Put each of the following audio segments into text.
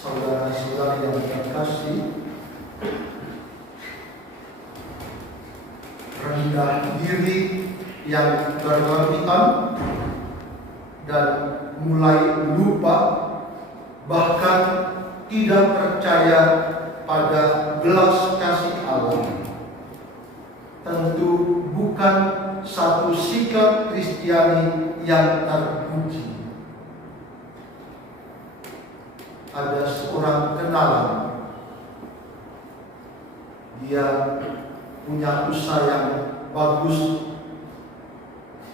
Saudara-saudari yang terkasih, rendah diri yang berlebihan dan mulai lupa, bahkan tidak percaya pada belas kasih Allah, tentu bukan satu sikap Kristiani yang terpuji. Ada seorang kenalan, dia punya usaha yang bagus,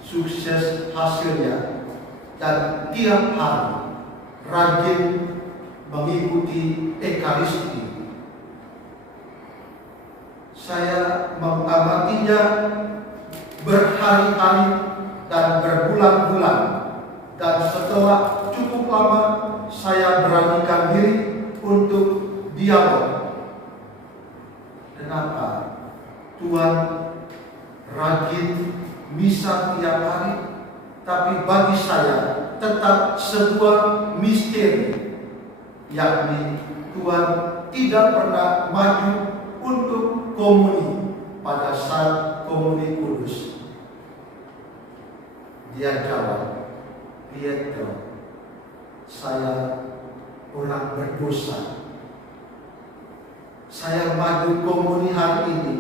sukses hasilnya, dan tiap hari rajin mengikuti Ekaristi. Saya mengamatinya berhari-hari dan berbulan-bulan, dan setelah cukup lama saya beranikan diri untuk dialog. Kenapa Tuhan rajin misa tiap hari, tapi bagi saya tetap sebuah misteri, yakni Tuhan tidak pernah maju untuk komuni pada saat komuni kudus. Dia jawab, Pietro, saya orang berdosa. Saya maju komuni hari ini,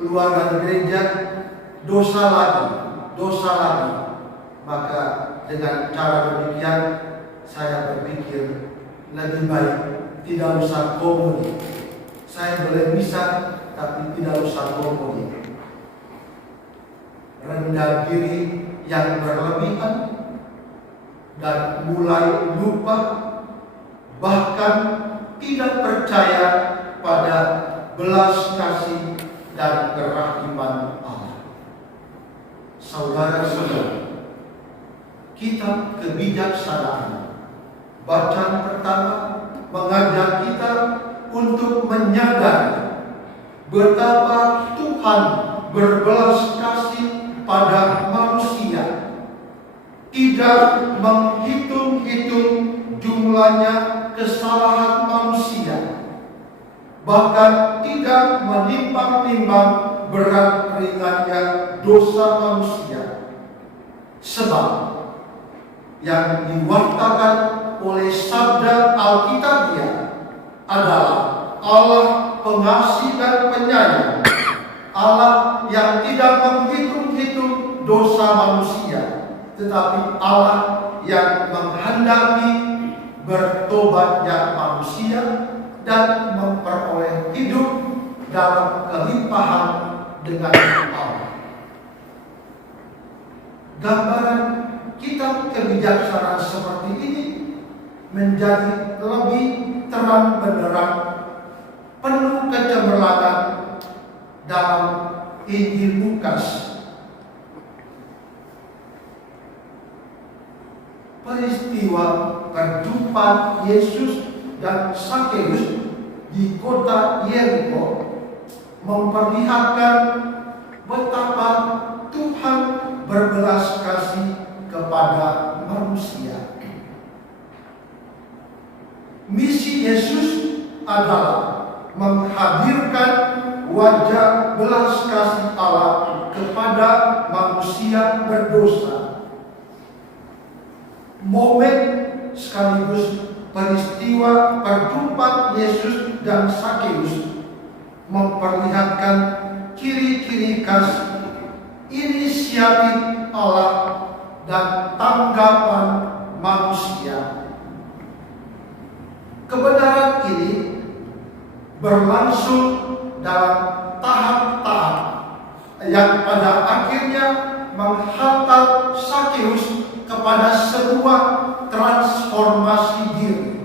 keluar dari gereja, dosa lagi. Maka dengan cara demikian saya berpikir lebih baik tidak usah komuni. Saya boleh misa tapi tidak usah komuni. Rendah diri yang berlebihan dan mulai lupa, bahkan tidak percaya pada belas kasih dan kerahiman Allah. Saudara-saudara, kitab kebijaksanaan bacaan pertama mengajak kita untuk menyadari betapa Tuhan berbelas kasih pada manusia, tidak menghitung-hitung jumlahnya kesalahan manusia, bahkan tidak menimbang-nimbang berat ringannya dosa manusia. Sebab yang diwartakan oleh sabda Alkitabiah adalah Allah pengasih dan penyayang, Allah yang tidak menghitung-hitung dosa manusia, tetapi Allah yang menghendaki bertobatnya manusia dan memperoleh hidup dalam kelimpahan dengan Allah. Gambaran kitab kebijaksanaan seperti ini menjadi lebih terang benderang, penuh kecemerlangan dalam Injil Lukas. Peristiwa perjumpaan Yesus dan Sakeus di kota Yeriko memperlihatkan betapa Tuhan berbelas kasih kepada manusia. Misi Yesus adalah menghadirkan wajah belas kasih Allah kepada manusia berdosa. Momen sekaligus peristiwa perjumpaan Yesus dan Sakeus memperlihatkan ciri-ciri khas inisiatif Allah dan tanggapan manusia. Kebenaran ini berlangsung dalam tahap-tahap yang pada akhirnya menghantar Sakeus kepada sebuah transformasi diri,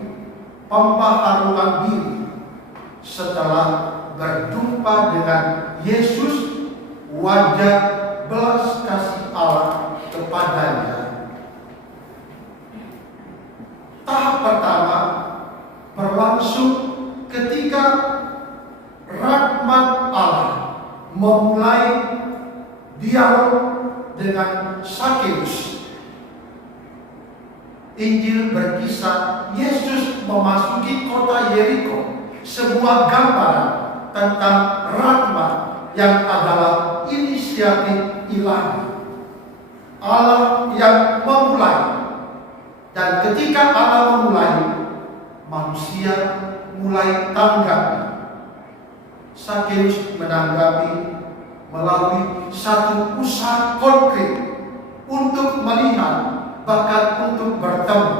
pembaharuan diri setelah berjumpa dengan Yesus, wajah belas kasih Allah kepadanya. Tahap pertama berlangsung ketika rahmat Allah memulai dialog dengan Sakeus. Injil berkisah Yesus memasuki kota Yeriko, sebuah gambaran tentang rahmat yang adalah inisiatif ilahi. Allah yang memulai, dan ketika Allah memulai, manusia mulai tanggapi. Sakeus menanggapi melalui satu usaha konkret untuk melihat, bahkan untuk bertemu.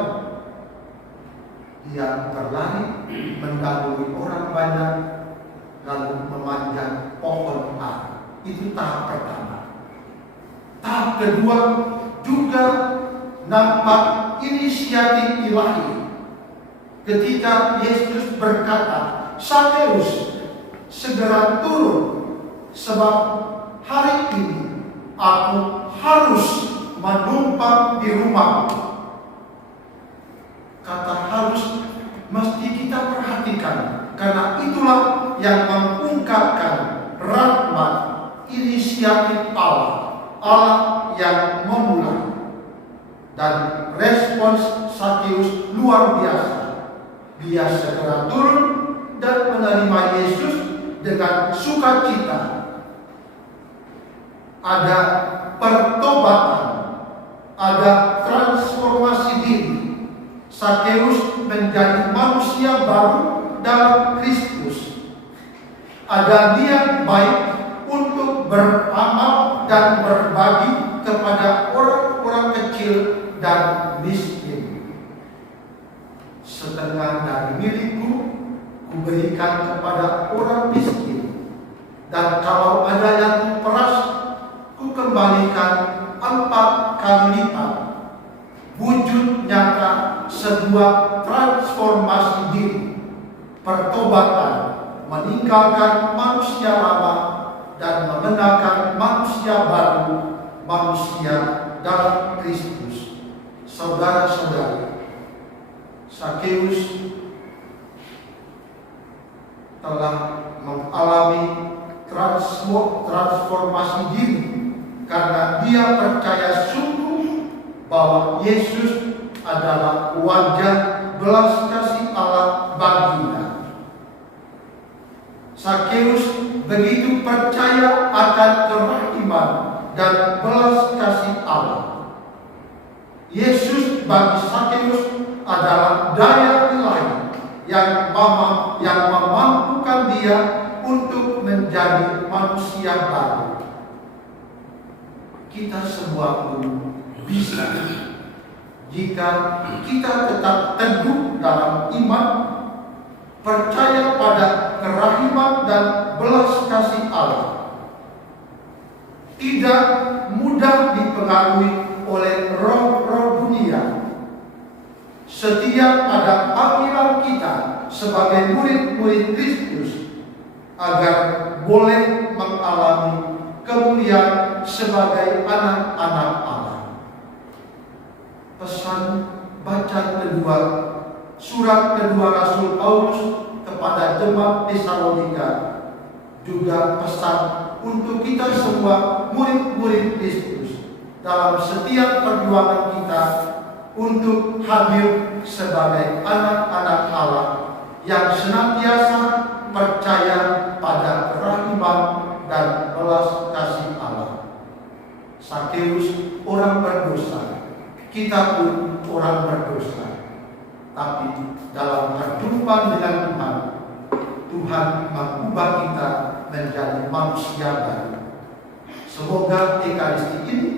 Dia berlari mendahului orang banyak, lalu memanjat pohon ara. Itu tahap pertama. Tahap kedua juga nampak inisiatif ilahi. Ketika Yesus berkata, "Sakeus, segera turun, sebab hari ini aku harus menumpang di rumah." Kata harus mesti kita perhatikan, karena itulah yang mengungkapkan rahmat inisiatif Allah yang memulai. Dan respons Sakeus luar biasa. Dia segera turun dan menerima Yesus dengan sukacita. Ada pertobatan, ada transformasi diri. Sakeus menjadi manusia baru dalam Kristus. Ada niat baik untuk beramal dan berbagi kepada orang-orang kecil dan miskin. Setengah dari milikku kuberikan kepada orang miskin, dan kalau ada yang kuperas, kukembalikan 4 kali lipat. Wujud nyata sebuah transformasi diri, pertobatan, meninggalkan manusia lama dan mengenakan manusia baru, manusia dalam Kristus. Saudara-saudari, Sakeus telah mengalami transformasi diri karena dia percaya sungguh bahwa Yesus adalah wajah belas kasih Allah baginya. Sakeus begitu percaya akan kerahiman dan belas kasih Allah. Yesus bagi Sakeus adalah daya ilahi yang memampukan dia untuk menjadi manusia baru. Kita semua pun bisa, jika kita tetap teguh dalam iman, percaya pada kerahiman dan belas kasih Allah, tidak mudah dipengaruhi oleh roh-roh dunia. Setiap ada panggilan kita sebagai murid-murid Kristus agar boleh mengalami kemuliaan sebagai anak-anak Allah. Pesan bacaan kedua, surat kedua Rasul Paulus kepada jemaat Tesalonika, juga pesan untuk kita semua murid-murid Kristus dalam setiap perjuangan kita untuk hadir sebagai anak-anak Allah yang senantiasa percaya pada kerahiman dan belas kasih Allah. Sakeus orang berdosa, kita pun orang berdosa, tapi dalam perjumpaan dengan Tuhan, Tuhan mengubah kita menjadi manusia baru. Semoga Ekaristi ini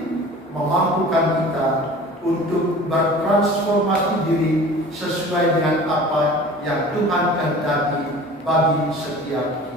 memampukan kita untuk bertransformasi diri sesuai dengan apa yang Tuhan kehendaki bagi setiap